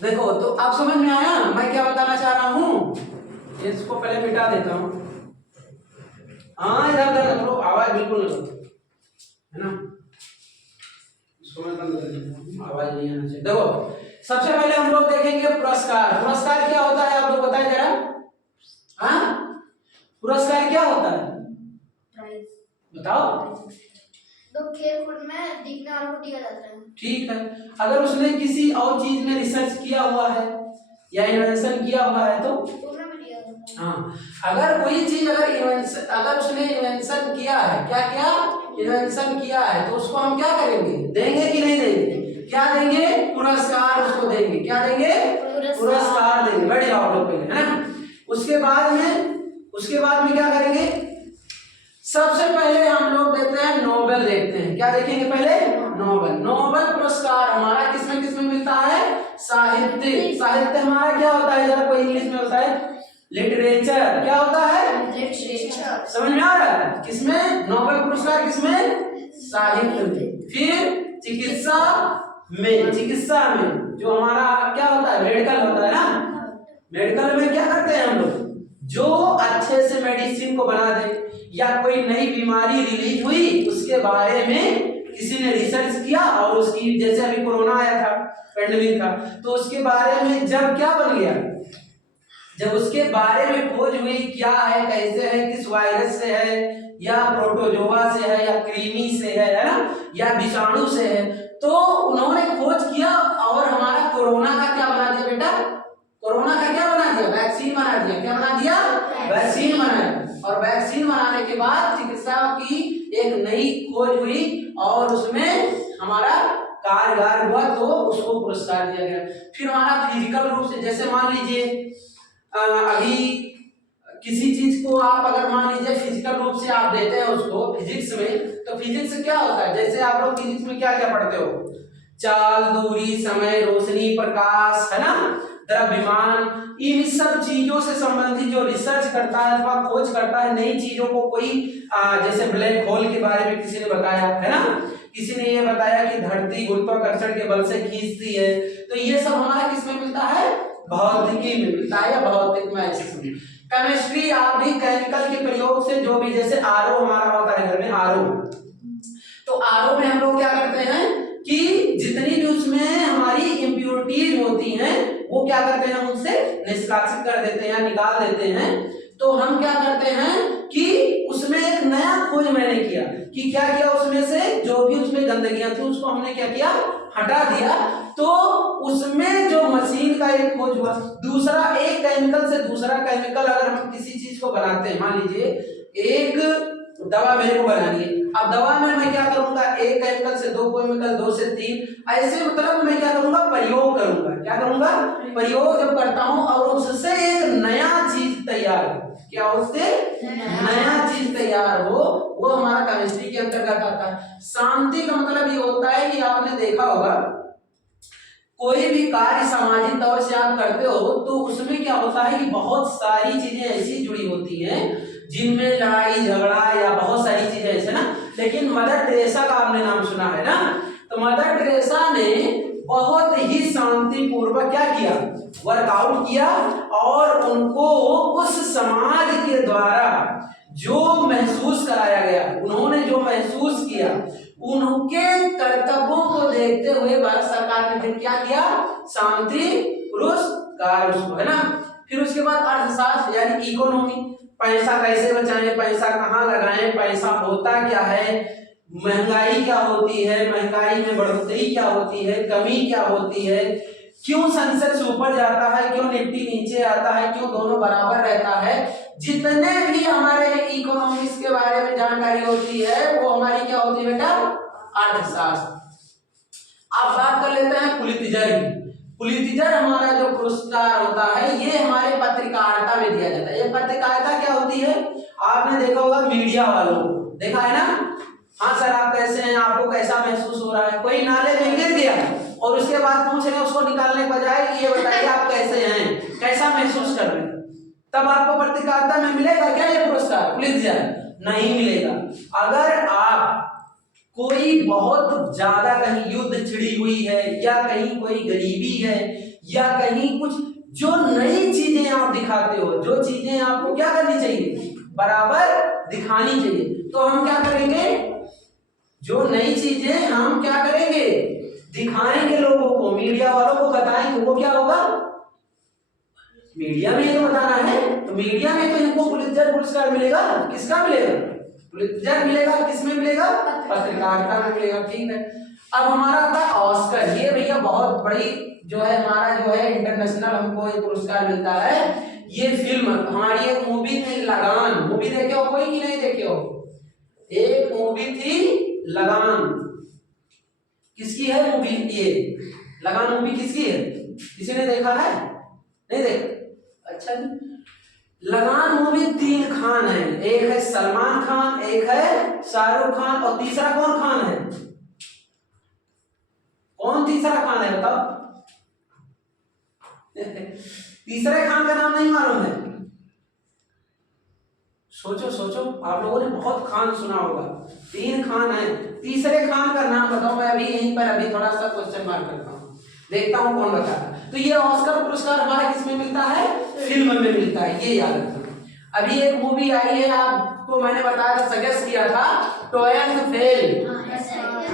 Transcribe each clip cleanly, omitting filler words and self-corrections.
देखो तो आप समझ में आया मैं क्या बताना चाह रहा हूँ। इसको पहले मिटा देता हूँ। हाँ इधर उधर करो, आवाज बिल्कुल नहीं है ना। इसको मैं बंद कर देता हूँ, आवाज नहीं आना चाहिए। देखो सबसे पहले हम लोग देखेंगे पुरस्कार। पुरस्कार क्या होता है आप लोग बताएं जरा। हाँ पुरस्कार क्या होता है प्राइज बताओ। तो खेल कूद में दिखने वालों को दिया जाता है। ठीक है, अगर उसने किसी और चीज में रिसर्च किया हुआ है या इन्वेंशन किया हुआ है तो उन्हें भी दिया जाता है। हाँ, अगर कोई चीज अगर उसने इन्वेंशन किया है, क्या किया इन्वेंशन किया है, तो उसको हम क्या करेंगे देंगे कि नहीं देंगे। क्या देंगे पुरस्कार उसको देंगे। क्या देंगे पुरस्कार देंगे। बैठ जाओ लोग पहले है ना। उसके बाद में क्या करेंगे। सबसे पहले हम लोग देते हैं नोबेल देखते हैं। क्या देखेंगे पहले नोबेल। नोबेल पुरस्कार हमारा किसमें मिलता है साहित्य। साहित्य हमारा क्या होता है जरा कोई इंग्लिश में होता है लिटरेचर। क्या होता है लिटरेचर। समझ में आ रहा है। किसमें नोबेल पुरस्कार किसमें साहित्य में। फिर चिकित्सा में जो हमारा क्या होता है मेडिकल होता है ना। मेडिकल में क्या करते हैं हम लोग जो अच्छे से मेडिसिन को बना दे या कोई नई बीमारी रिलीज हुई उसके बारे में किसी ने रिसर्च किया और उसकी जैसे अभी कोरोना आया था पेंडेमिक था तो उसके बारे में जब क्या बन गया जब उसके बारे में खोज हुई क्या है कैसे है किस वायरस से है या प्रोटोजोआ से है या कृमि से है ना या विषाणु से है तो उन्होंने खोज किया और हमारा कोरोना का क्या बना दिया बेटा। कोरोना का क्या बना दिया वैक्सीन बना दिया। क्या बना दिया वैक्सीन बनाया। और वैक्सीन बनाने के बाद चिकित्सा की एक नई खोज हुई और उसमें हमारा कारगर हुआ तो उसको पुरस्कार दिया गया। फिर हमारा फिजिकल रूप से जैसे मान लीजिए अभी किसी चीज को आप अगर मान लीजिए फिजिकल रूप से आप देते हैं उसको फिजिक्स में तो फिजिक्स क्या होता है जैसे आप लोग फिजिक्स में क्या क्या पढ़ते हो चाल दूरी समय रोशनी प्रकाश है ना द्रव्यमान इन सब चीजों से संबंधित जो रिसर्च करता है अथवा खोज करता है नई चीजों को कोई जैसे ब्लैक होल के बारे में किसी ने बताया है ना किसी ने ये बताया कि धरती गुरुत्वाकर्षण के बल से खींचती है तो ये सब हमारा किसमें मिलता है भौतिकी में मिलता है या भौतिक में। केमिस्ट्री आप भी केमिकल के प्रयोग से जो भी जैसे आरओ हमारा होता है घर में आरओ तो आरओ में हम लोग क्या करते हैं कि जितनी भी उसमें हमारी इम्प्योरिटीज होती हैं वो क्या करते हैं उनसे निष्कासित कर देते हैं या निकाल देते हैं। तो हम क्या करते हैं कि उसमें एक नया खोज मैंने किया कि क्या किया उसमें से जो भी उसमें गंदगियां थी उसको हमने क्या किया हटा दिया तो उसमें जो मशीन का एक खोज हुआ। दूसरा एक केमिकल से दूसरा केमिकल अगर हम किसी चीज को बनाते हैं मान लीजिए एक दवा मेरे को बनानी है अब दवा में मैं क्या करूंगा एक केमिकल से दो केमिकल दो से तीन ऐसे मतलब मैं क्या करूंगा प्रयोग करूंगा। क्या करूंगा प्रयोग जब करता हूं और उससे एक नया चीज तैयार हो क्या उससे नया चीज तैयार हो वो हमारा केमिस्ट्री के अंतर्गत आता है। शांति का मतलब ये होता है कि आपने देखा होगा कोई भी कार्य सामाजिक तौर से आप करते हो तो उसमें क्या होता है कि बहुत सारी चीजें ऐसी जुड़ी होती हैं जिनमें लड़ाई झगड़ा या बहुत सारी चीजें ऐसे ना। लेकिन मदर टेरेसा का आपने नाम सुना है ना तो मदर टेरेसा ने बहुत ही शांतिपूर्वक क्या किया वर्कआउट किया और उनको उस समाज के द्वारा जो महसूस कराया गया उन्होंने जो महसूस किया उनके कर्तव्यों को देखते हुए भारत सरकार ने फिर क्या किया शांति पुरस्कार उसको है ना। फिर उसके बाद अर्थशास्त्र यानी इकोनॉमी पैसा कैसे बचाएं पैसा कहाँ लगाएं पैसा होता क्या है महंगाई क्या होती है महंगाई में बढ़ोतरी क्या होती है कमी क्या होती है क्यों सेंसेक्स ऊपर जाता है क्यों निफ्टी नीचे आता है क्यों दोनों बराबर रहता है। जितने भी हमारे इकोनॉमिक्स के बारे में जानकारी होती है वो हमारी क्या होती है बेटा अर्थशास्त्र। अब बात कर लेते हैं पुलितिजर की। पुलितिजर हमारा जो पुरस्कार होता है ये हमारे पत्रकारिता में दिया जाता है। ये पत्रकारिता क्या होती है आपने देखा होगा मीडिया वालों देखा है ना। हाँ सर आप कैसे हैं आपको कैसा महसूस हो रहा है कोई नाले में गिर गया और उसके बाद पूछ रहे हैं उसको निकालने के बजाय ये बताइए आप कैसे हैं कैसा महसूस कर रहे हैं तब आपको पत्रकारिता में मिलेगा क्या ये पुरस्कार पुलितिजर नहीं मिलेगा। अगर आप कोई बहुत ज्यादा कहीं युद्ध छिड़ी हुई है या कहीं कोई गरीबी है या कहीं कुछ जो नई चीजें आप दिखाते हो, जो चीजें आपको क्या करनी चाहिए, बराबर दिखानी चाहिए, तो हम क्या करेंगे, जो नई चीजें हम क्या करेंगे, दिखाएंगे लोगों को, मीडिया वालों को बताएंगे। वो क्या होगा, मीडिया में ये तो बताना है, तो मीडिया में तो इनको पुलित्जर पुरस्कार मिलेगा। किसका मिलेगा, पुलित्जर मिलेगा। किसमें मिलेगा, पत्रकारिता में मिलेगा। ठीक है, अब हमारा आता है ऑस्कर। ये भैया बहुत बड़ी जो है हमारा जो है इंटरनेशनल हमको ये पुरस्कार मिलता है। ये फिल्म हमारी एक मूवी थी लगान। मूवी देखे हो कोई कि नहीं देखे हो, एक मूवी थी लगान। किसकी है मूवी, ये लगान मूवी किसकी है, किसी ने देखा है, नहीं देखा, अच्छा जी। लगान मूवी 3 खान है, एक है सलमान खान, एक है शाहरुख खान और तीसरा कौन खान है, कौन तीसरा खान है बताओ तीसरे खान का नाम नहीं मालूम है, सोचो सोचो, आप लोगों ने बहुत खान सुना होगा, 3 खान है, तीसरे खान का नाम बताओ। मैं अभी यहीं पर अभी थोड़ा सा क्वेश्चन मार्क करता हूँ, देखता हूँ कौन बताता। तो ये ऑस्कर पुरस्कार हमारा किसमें मिलता है, फिल्म में मिलता है, ये याद रखना। अभी एक मूवी आई है, आपको मैंने बताया था, सजेस्ट किया था, 12th फेल।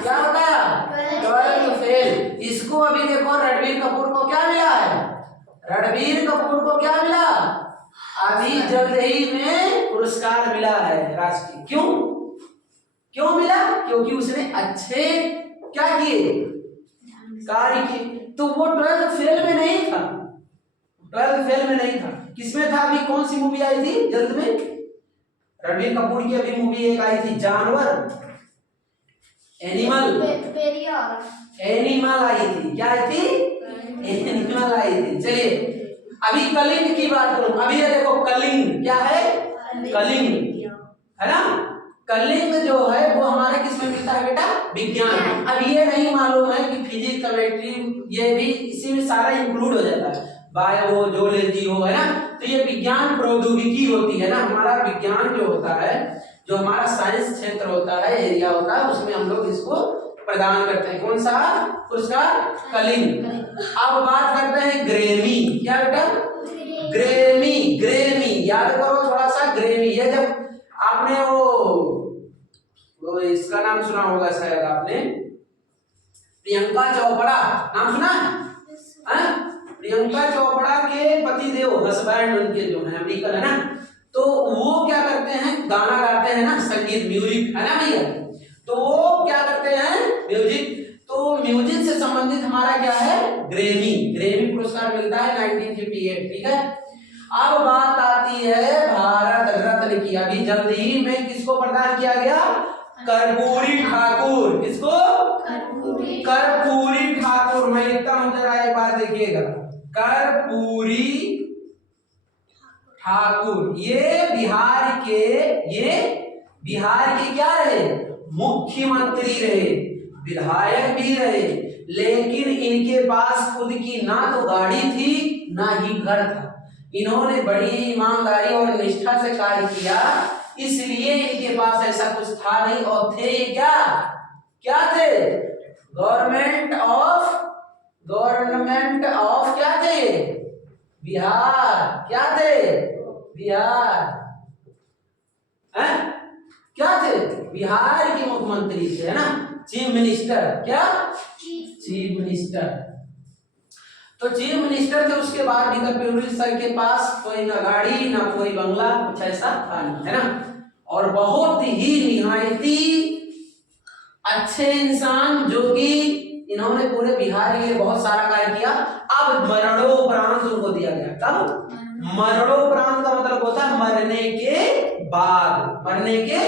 क्या बताया, 12th फेल। इसको अभी देखो रणबीर कपूर को क्या मिला है, रणबीर कपूर को क्या मिला, अभी जल्द ही में पुरस्कार मिला है राष्ट्रीय। क्यों क्यों मिला, क्योंकि उसने अच्छे क्या किए, कार्य किए। तो वो 12th फेल में नहीं था, 12th फेल में नहीं था, किसमें था, अभी कौन सी मूवी आई थी जल्द में, रणबीर कपूर की अभी मूवी एक आई थी, जानवर, एनिमल, एनिमल आई थी, क्या आई थी, एनिमल आई थी। चलिए अभी कलिंग की बात करूं, अभी ये देखो कलिंग क्या है, कलिंग है ना, कलिंग जो है वो हमारे किस में मिलता है बेटा, विज्ञान। अब ये नहीं मालूम है कि फिजिक्स केमिस्ट्री ये भी इसी में सारा इंक्लूड हो जाता है, बायो हो, जोलॉजी हो, है ना, तो ये विज्ञान प्रौद्योगिकी होती है ना, हमारा विज्ञान जो होता है, जो हमारा साइंस क्षेत्र होता है, एरिया होता है, उसमें हम लोग इसको प्रदान करते हैं। कौन सा पुरस्कार, कलिंग। अब बात करते हैं ग्रेमी, क्या बेटा, ग्रेमी, ग्रेमी याद करो थोड़ा सा, ग्रेमी ये जब आपने वो इसका नाम सुना होगा शायद आपने, प्रियंका चोपड़ा नाम सुना है, प्रियंका चोपड़ा के पतिदेव हस्बैंड उनके जो है अमेरिकन है ना, तो वो क्या करते हैं, गाना गाते हैं ना, संगीत म्यूजिक है ना भैया, तो वो क्या करते हैं, म्यूजिक, तो म्यूजिक से संबंधित हमारा क्या है, ग्रेमी, ग्रेमी पुरस्कार मिलता है 1958। ठीक है, अब बात आती है भारत रत्न की। अभी जल्द ही में किसको प्रदान किया गया, कर्पूरी ठाकुर, किसको, कर्पूरी ठाकुर। मैं लिखता हूं जरा एक बार देखिएगा, कर्पूरी ठाकुर, ये बिहार के क्या रहे, मुख्यमंत्री रहे, विधायक भी रहे, लेकिन इनके पास खुद की ना तो गाड़ी थी ना ही घर था। इन्होंने बड़ी ईमानदारी और निष्ठा से कार्य किया, इसलिए इनके पास ऐसा कुछ था नहीं, और थे क्या, क्या थे, गवर्नमेंट ऑफ क्या थे, बिहार, क्या थे, बिहार है, क्या थे, बिहार के मुख्यमंत्री थे, है ना, चीफ मिनिस्टर, क्या, चीफ मिनिस्टर। तो चीफ मिनिस्टर थे, उसके बाद भी कर्पूरी सर के पास कोई ना गाड़ी ना कोई बंगला, कुछ ऐसा था नहीं, है ना, और बहुत ही निहायती अच्छे इंसान, जो कि इन्होंने पूरे बिहार के लिए बहुत सारा कार्य किया। अब मरणोपरांत उनको दिया गया, कब, मरणोपरांत का मतलब होता है मरने के बाद, मरने के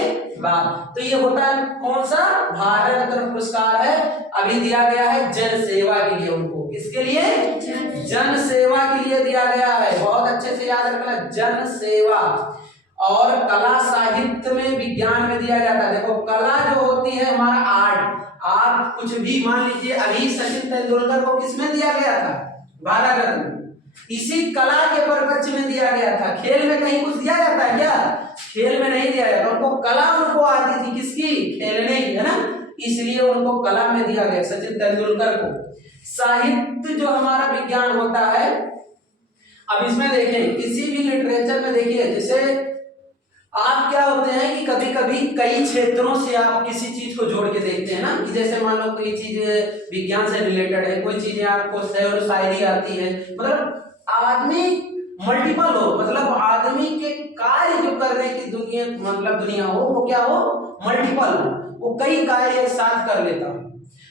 बाद। तो ये होता है कौन सा, भारत रत्न पुरस्कार है, अभी दिया गया है जन सेवा के लिए उनको, किसके लिए, जन सेवा के लिए दिया गया है, बहुत अच्छे से याद रखना, जन सेवा। और कला साहित्य में, विज्ञान में दिया जाता है। देखो कला जो होती है हमारा आर्ट, आप कुछ भी मान लीजिए, अभी सचिन तेंदुलकर को किसमें दिया गया था, भारत रत्न, इसी कला के परिप्रेक्ष्य में दिया गया था। खेल में कहीं कुछ दिया जाता है क्या, खेल में नहीं दिया जाता, उनको कला उनको आती थी, किसकी, खेलने की, है ना, इसलिए उनको कला में दिया गया सचिन तेंदुलकर को। साहित्य जो हमारा विज्ञान होता है, अब इसमें देखें किसी भी लिटरेचर में देखिए, जैसे आप क्या होते हैं कि कभी कभी कई क्षेत्रों से आप किसी चीज को जोड़ के देखते हैं ना, कि जैसे मान लो कोई चीज विज्ञान से रिलेटेड है, कोई चीजें आपको शेर और शायरी आती है, मतलब आदमी मल्टीपल हो, मतलब आदमी के कार्य जो करने की दुनिया मतलब दुनिया हो वो क्या हो, मल्टीपल हो, वो कई कार्य एक साथ कर लेता हो।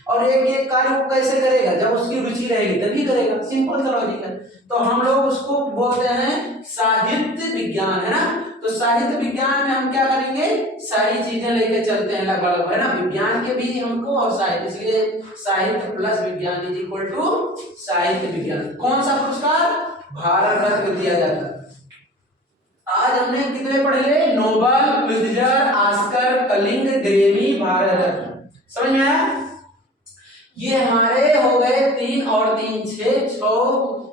और एक एक कार्य वो कैसे करेगा, जब उसकी रुचि रहेगी तभी करेगा, सिंपल सा लॉजिक है। तो हम लोग उसको बोलते हैं साहित्य विज्ञान, है ना। तो साहित्य विज्ञान में हम क्या करेंगे, सारी चीजें लेके चलते हैं लगभग, है ना, विज्ञान के भी हमको और साहित्य, इसलिए साहित्य प्लस विज्ञान इज इक्वल टू साहित्य विज्ञान। कौन सा पुरस्कार, भारत रत्न दिया जाता है। आज हमने कितने पढ़ लिए, Nobel, Pritzker, Oscar, Kalinga, Grammy, Bharat Ratna, समझ में आया। ये हमारे हो गए 3 और 3 6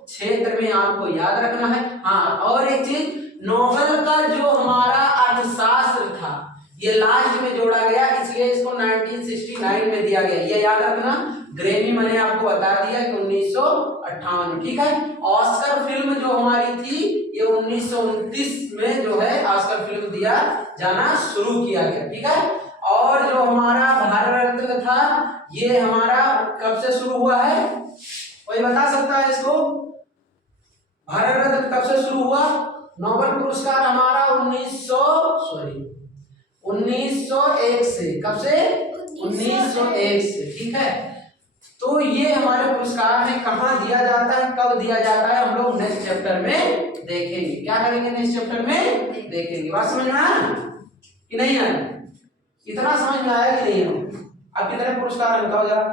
क्षेत्र में आपको याद रखना है। हाँ, और एक चीज, नोबल का जो हमारा अर्थशास्त्र था ये लास्ट में जोड़ा गया, इसलिए इसको 1969 में दिया गया, ये याद रखना। ग्रेमी मैंने आपको बता दिया कि 1958, ठीक है। ऑस्कर फिल्म जो हमारी थी ये 1929 में जो है ऑस्कर फिल्म दिया जाना शुरू किया गया, ठीक है। और जो हमारा भारत रत्न था ये हमारा कब से शुरू हुआ है, कोई बता सकता है इसको, भारत रत्न कब से शुरू हुआ। नोबेल पुरस्कार हमारा 1901 से, कब से, 1901 से, ठीक है। तो ये हमारे पुरस्कार में कहाँ दिया जाता है, कब दिया जाता है, हम लोग नेक्स्ट चैप्टर में देखेंगे। क्या करेंगे नेक्स्ट चैप्टर में देखेंगे। बात समझ में आया कि नहीं आया, इतना समझ में आया कि नहीं, आप कितने पुरस्कार बताओ जरा।